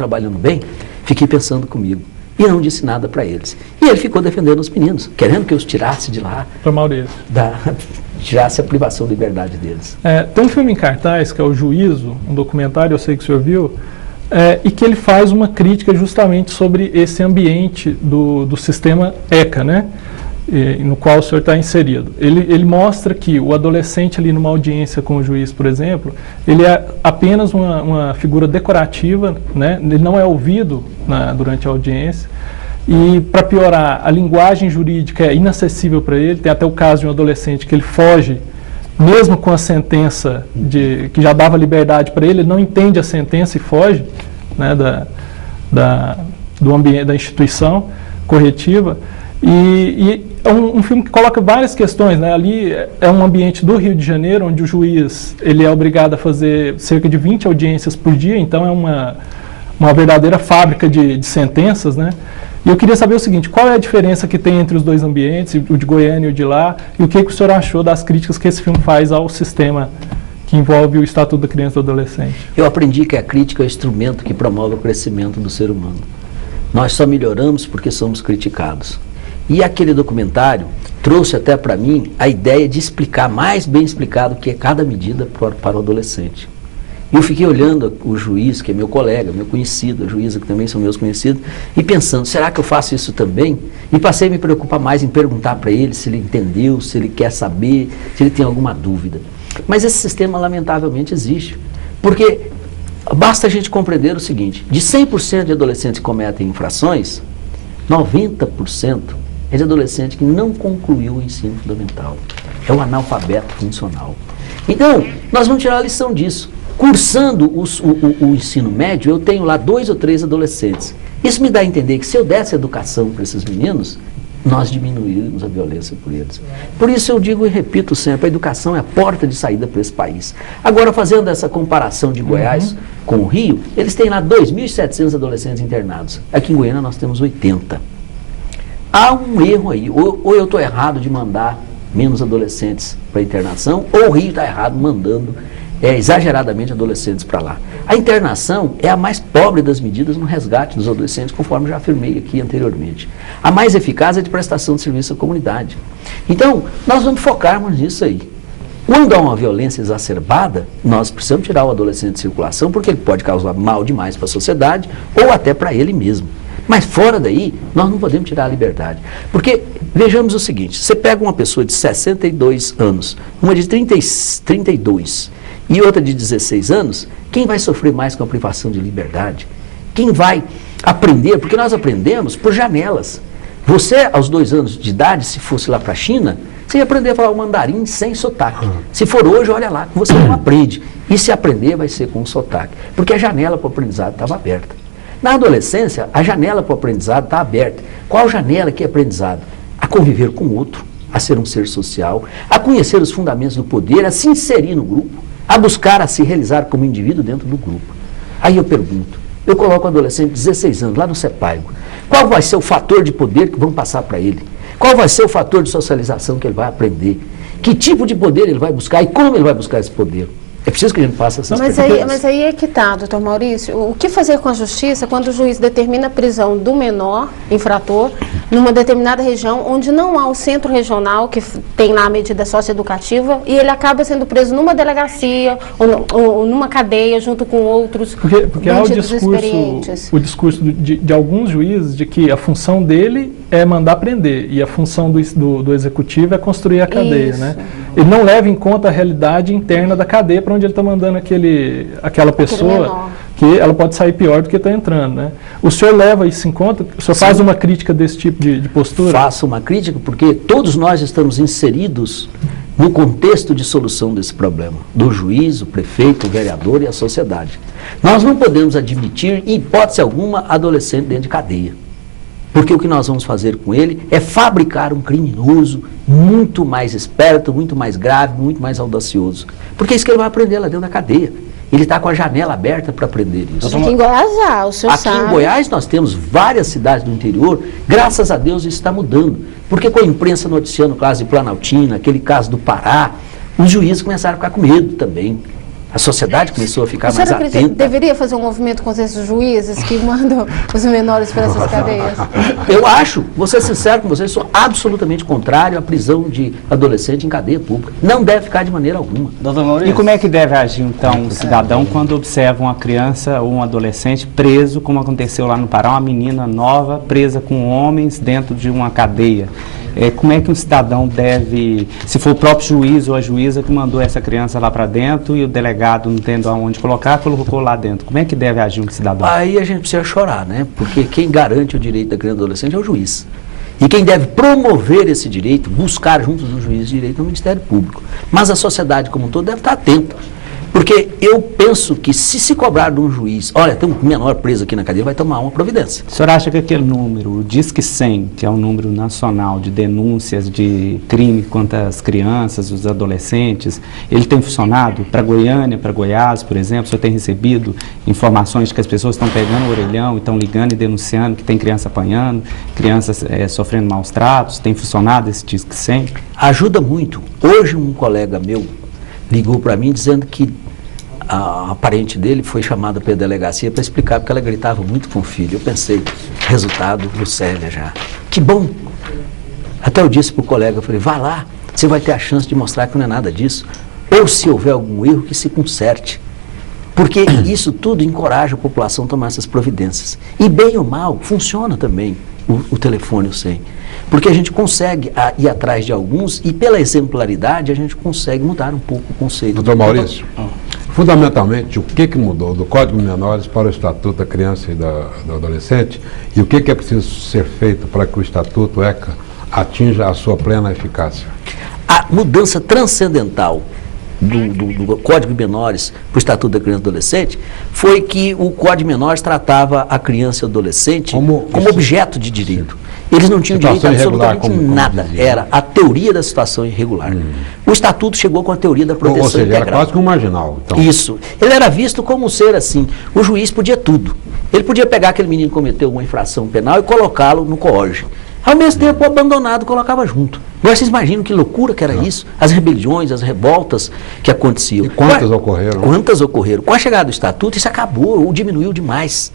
trabalhando bem, fiquei pensando comigo. E não disse nada para eles. E ele ficou defendendo os meninos, querendo que eu os tirasse de lá. Foi mal deles. Tirasse a privação de liberdade deles. Tem um filme em cartaz, que é o Juízo, um documentário, eu sei que o senhor viu, e que ele faz uma crítica justamente sobre esse ambiente do sistema ECA, né? No qual o senhor está inserido. Ele mostra que o adolescente ali numa audiência com o juiz, por exemplo, ele é apenas uma figura decorativa, né? Ele não é ouvido durante a audiência. E, para piorar, a linguagem jurídica é inacessível para ele. Tem até o caso de um adolescente que ele foge, mesmo com a sentença que já dava liberdade para ele, ele não entende a sentença e foge, né, do ambiente, da instituição corretiva. E é um filme que coloca várias questões, né? Ali é um ambiente do Rio de Janeiro, onde o juiz ele é obrigado a fazer cerca de 20 audiências por dia, então é uma verdadeira fábrica de sentenças, né? E eu queria saber o seguinte, qual é a diferença que tem entre os dois ambientes, o de Goiânia e o de lá, e o que o senhor achou das críticas que esse filme faz ao sistema que envolve o Estatuto da Criança e do Adolescente? Eu aprendi que a crítica é o instrumento que promove o crescimento do ser humano. Nós só melhoramos porque somos criticados. E aquele documentário trouxe até para mim a ideia de explicar, mais bem explicado, o que é cada medida para o adolescente. E eu fiquei olhando o juiz, que é meu colega, meu conhecido, a juíza, que também são meus conhecidos, e pensando, será que eu faço isso também? E passei a me preocupar mais em perguntar para ele se ele entendeu, se ele quer saber, se ele tem alguma dúvida. Mas esse sistema, lamentavelmente, existe. Porque basta a gente compreender o seguinte, de 100% de adolescentes que cometem infrações, 90% é de adolescente que não concluiu o ensino fundamental. É o analfabeto funcional. Então, nós vamos tirar a lição disso. Cursando o ensino médio, eu tenho lá 2 ou 3 adolescentes. Isso me dá a entender que se eu desse educação para esses meninos, nós diminuiríamos a violência por eles. Por isso eu digo e repito sempre, a educação é a porta de saída para esse país. Agora, fazendo essa comparação de Goiás com o Rio, eles têm lá 2.700 adolescentes internados. Aqui em Goiânia nós temos 80. Há um erro aí, ou eu estou errado de mandar menos adolescentes para a internação, ou o Rio está errado mandando exageradamente adolescentes para lá. A internação é a mais pobre das medidas no resgate dos adolescentes, conforme já afirmei aqui anteriormente. A mais eficaz é de prestação de serviço à comunidade. Então, nós vamos focarmos nisso aí. Quando há uma violência exacerbada, nós precisamos tirar o adolescente de circulação, porque ele pode causar mal demais para a sociedade, ou até para ele mesmo. Mas fora daí, nós não podemos tirar a liberdade. Porque, vejamos o seguinte, você pega uma pessoa de 62 anos, uma de 32 e outra de 16 anos, quem vai sofrer mais com a privação de liberdade? Quem vai aprender? Porque nós aprendemos por janelas. Você, aos 2 anos de idade, se fosse lá para a China, você ia aprender a falar o mandarim sem sotaque. Se for hoje, olha lá, você não aprende. E se aprender, vai ser com sotaque. Porque a janela para o aprendizado estava aberta. Na adolescência, a janela para o aprendizado está aberta. Qual janela que é aprendizado? A conviver com o outro, a ser um ser social, a conhecer os fundamentos do poder, a se inserir no grupo, a buscar a se realizar como indivíduo dentro do grupo. Aí eu pergunto, eu coloco o adolescente de 16 anos lá no CEPAIGO, qual vai ser o fator de poder que vão passar para ele? Qual vai ser o fator de socialização que ele vai aprender? Que tipo de poder ele vai buscar e como ele vai buscar esse poder? É preciso que a gente faça essas perguntas. Mas aí é que está, doutor Maurício, o que fazer com a justiça quando o juiz determina a prisão do menor infrator numa determinada região onde não há um centro regional que tem lá a medida socioeducativa e ele acaba sendo preso numa delegacia ou numa cadeia junto com outros porque há experientes? O discurso de alguns juízes de que a função dele é mandar prender e a função do executivo é construir a cadeia, né? Ele não leva em conta a realidade interna da cadeia para onde ele está mandando aquela pessoa, que ela pode sair pior do que está entrando, né? O senhor leva isso em conta? O senhor faz uma crítica desse tipo de postura? Faço uma crítica porque todos nós estamos inseridos no contexto de solução desse problema, do juiz, o prefeito, o vereador e a sociedade. Nós não podemos admitir, em hipótese alguma, adolescente dentro de cadeia. Porque o que nós vamos fazer com ele é fabricar um criminoso muito mais esperto, muito mais grave, muito mais audacioso. Porque é isso que ele vai aprender lá dentro da cadeia. Ele está com a janela aberta para aprender isso. Aqui em Goiás já, o senhor sabe. Aqui em Goiás nós temos várias cidades do interior, graças a Deus isso está mudando. Porque com a imprensa noticiando o caso de Planaltina, aquele caso do Pará, os juízes começaram a ficar com medo também. A sociedade começou a ficar A senhora mais acredita que atenta. deveria fazer um movimento com esses juízes que mandam os menores para essas cadeias? Eu acho, vou ser sincero com vocês, sou absolutamente contrário à prisão de adolescente em cadeia pública. Não deve ficar de maneira alguma. Doutor Maurício. E como é que deve agir, então, um cidadão quando observa uma criança ou um adolescente preso, como aconteceu lá no Pará, uma menina nova presa com homens dentro de uma cadeia? Como é que um cidadão deve, se for o próprio juiz ou a juíza que mandou essa criança lá para dentro e o delegado não tendo aonde colocar, colocou lá dentro, como é que deve agir um cidadão? Aí a gente precisa chorar, né? Porque quem garante o direito da criança e do adolescente é o juiz. E quem deve promover esse direito, buscar junto do juiz de direito, é o Ministério Público. Mas a sociedade como um todo deve estar atenta. Porque eu penso que se cobrar de um juiz, olha, tem um menor preso aqui na cadeia, vai tomar uma providência. O senhor acha que aquele número, o Disque 100, que é um número nacional de denúncias de crime contra as crianças, os adolescentes, ele tem funcionado para Goiânia, para Goiás, por exemplo? O senhor tem recebido informações de que as pessoas estão pegando o orelhão e estão ligando e denunciando que tem criança apanhando, crianças sofrendo maus tratos? Tem funcionado esse Disque 100? Ajuda muito. Hoje um colega meu ligou para mim dizendo que a parente dele foi chamada pela delegacia para explicar porque ela gritava muito com o filho. Eu pensei, resultado Lucélia já. Que bom! Até eu disse para o colega, eu falei, vá lá, você vai ter a chance de mostrar que não é nada disso. Ou se houver algum erro, que se conserte. Porque isso tudo encoraja a população a tomar essas providências. E bem ou mal, funciona também o telefone, o 100. Porque a gente consegue ir atrás de alguns e pela exemplaridade a gente consegue mudar um pouco o conceito. Doutor Maurício, fundamentalmente, o que mudou do Código de Menores para o Estatuto da Criança e do Adolescente e o que é preciso ser feito para que o Estatuto ECA atinja a sua plena eficácia? A mudança transcendental do Código de Menores para o Estatuto da Criança e do Adolescente foi que o Código de Menores tratava a criança e o adolescente como objeto de direito. Eles não tinham direito a absolutamente nada. Era a teoria da situação irregular. O Estatuto chegou com a teoria da proteção Ou seja, integral. era quase que um marginal. Então. Isso. Ele era visto como um ser assim. O juiz podia tudo. Ele podia pegar aquele menino que cometeu uma infração penal e colocá-lo no coorge. Ao mesmo tempo, o abandonado colocava junto. Agora, vocês imaginam que loucura que era isso? As rebeliões, as revoltas que aconteciam. E quantas ocorreram? Quantas ocorreram? Com a chegada do Estatuto, isso acabou ou diminuiu demais.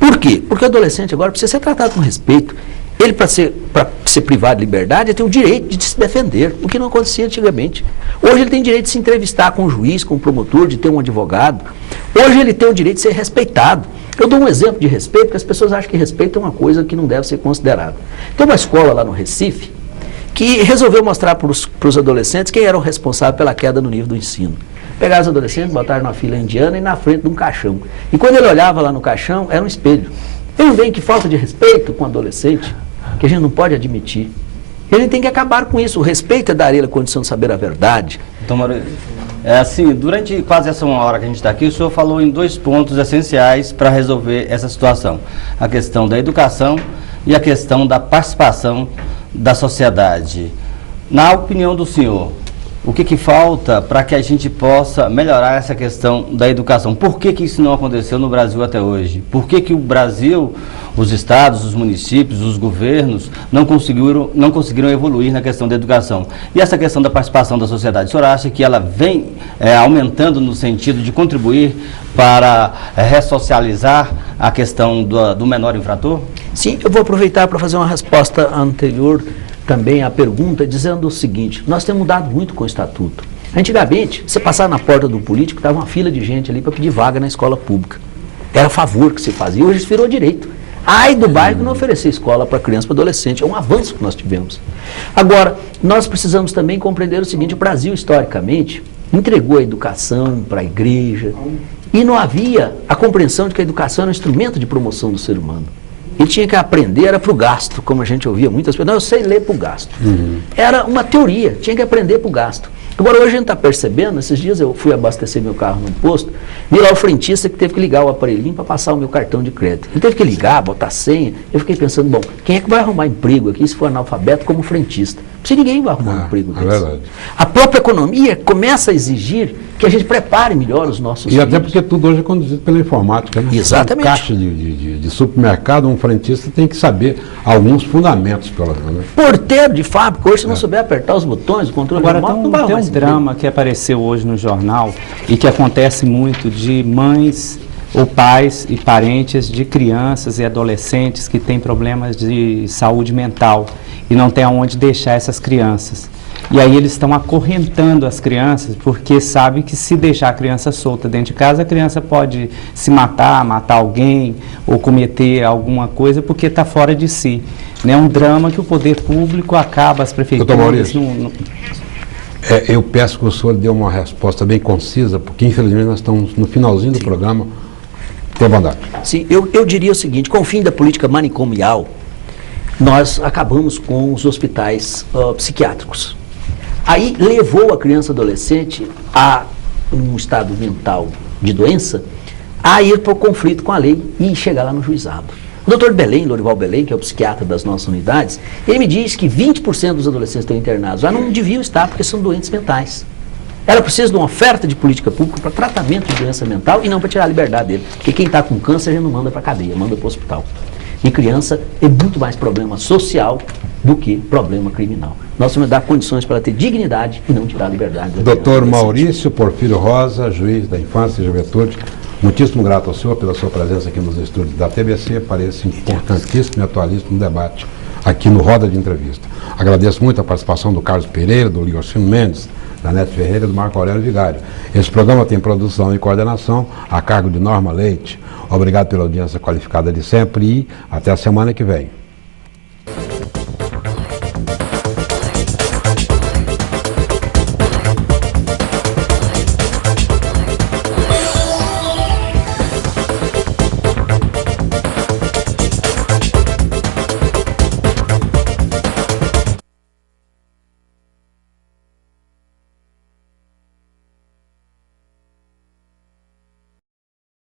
Por quê? Porque o adolescente agora precisa ser tratado com respeito. Ele, para ser privado de liberdade, ele tem o direito de se defender, o que não acontecia antigamente. Hoje ele tem direito de se entrevistar com o juiz, com o promotor, de ter um advogado. Hoje ele tem o direito de ser respeitado. Eu dou um exemplo de respeito, porque as pessoas acham que respeito é uma coisa que não deve ser considerada. Tem uma escola lá no Recife que resolveu mostrar para os adolescentes quem era o responsável pela queda no nível do ensino. Pegaram os adolescentes, botaram na fila indiana e na frente de um caixão. E quando ele olhava lá no caixão, era um espelho. Vejam bem que falta de respeito com o adolescente, que a gente não pode admitir. E a gente tem que acabar com isso. O respeito é dar a ele a condição de saber a verdade. Doutor Maurício, assim, durante quase essa uma hora que a gente está aqui, o senhor falou em 2 pontos essenciais para resolver essa situação. A questão da educação e a questão da participação da sociedade. Na opinião do senhor, o que falta para que a gente possa melhorar essa questão da educação? Por que isso não aconteceu no Brasil até hoje? Por que o Brasil, os estados, os municípios, os governos não conseguiram evoluir na questão da educação? E essa questão da participação da sociedade, o senhor acha que ela vem aumentando no sentido de contribuir para ressocializar a questão do menor infrator? Sim, eu vou aproveitar para fazer uma resposta anterior também à pergunta, dizendo o seguinte: nós temos mudado muito com o Estatuto. Antigamente, você passava na porta do político, estava uma fila de gente ali para pedir vaga na escola pública. Era favor que se fazia, hoje isso virou direito. Ai do bairro que não oferecer escola para criança e para adolescente. É um avanço que nós tivemos. Agora, nós precisamos também compreender o seguinte: o Brasil, historicamente, entregou a educação para a igreja e não havia a compreensão de que a educação era um instrumento de promoção do ser humano. Ele tinha que aprender, era para o gasto, como a gente ouvia muitas pessoas. Não, eu sei ler para o gasto. Era uma teoria, tinha que aprender para o gasto. Agora, hoje a gente está percebendo, esses dias eu fui abastecer meu carro num posto, Vi lá o frentista que teve que ligar o aparelhinho para passar o meu cartão de crédito. Ele teve que ligar, botar senha. Eu fiquei pensando, bom, quem é que vai arrumar emprego aqui se for analfabeto como frentista? Se ninguém vai arrumar um emprego desse. Verdade. A própria economia começa a exigir que a gente prepare melhor os nossos E até filhos. porque tudo hoje é conduzido pela informática, né? Exatamente. Um caixa de supermercado, um frentista tem que saber alguns fundamentos, pelo menos. Né? Porteiro de fábrica, hoje se não souber apertar os botões, o controle Agora, remoto, não vai tem arrumar um esse emprego. drama que apareceu hoje no jornal e que acontece muito de mães ou pais e parentes de crianças e adolescentes que têm problemas de saúde mental e não tem aonde deixar essas crianças. E aí eles estão acorrentando as crianças porque sabem que se deixar a criança solta dentro de casa, a criança pode se matar alguém ou cometer alguma coisa porque está fora de si. É um drama que o poder público acaba, as prefeituras... Doutor Maurício, eu peço que o senhor dê uma resposta bem concisa, porque infelizmente nós estamos no finalzinho do programa. Tenha bondade. Sim, eu diria o seguinte, com o fim da política manicomial, nós acabamos com os hospitais psiquiátricos. Aí levou a criança e adolescente a um estado mental de doença a ir para o conflito com a lei e chegar lá no juizado. O doutor Belém, Lorival Belém, que é o psiquiatra das nossas unidades, ele me diz que 20% dos adolescentes estão internados lá não deviam estar porque são doentes mentais. Ela precisa de uma oferta de política pública para tratamento de doença mental e não para tirar a liberdade dele. Porque quem está com câncer já não manda para a cadeia, manda para o hospital. E criança é muito mais problema social do que problema criminal. Nós temos que dar condições para ela ter dignidade e não tirar a liberdade. Doutor Maurício Porfírio Rosa, juiz da Infância e Juventude, muitíssimo grato ao senhor pela sua presença aqui nos estúdios da TBC, para esse importantíssimo e atualíssimo debate aqui no Roda de Entrevista. Agradeço muito a participação do Carlos Pereira, do Liorcino Mendes, da Neto Ferreira e do Marco Aurélio Vigário. Esse programa tem produção e coordenação a cargo de Norma Leite. Obrigado pela audiência qualificada de sempre e até a semana que vem.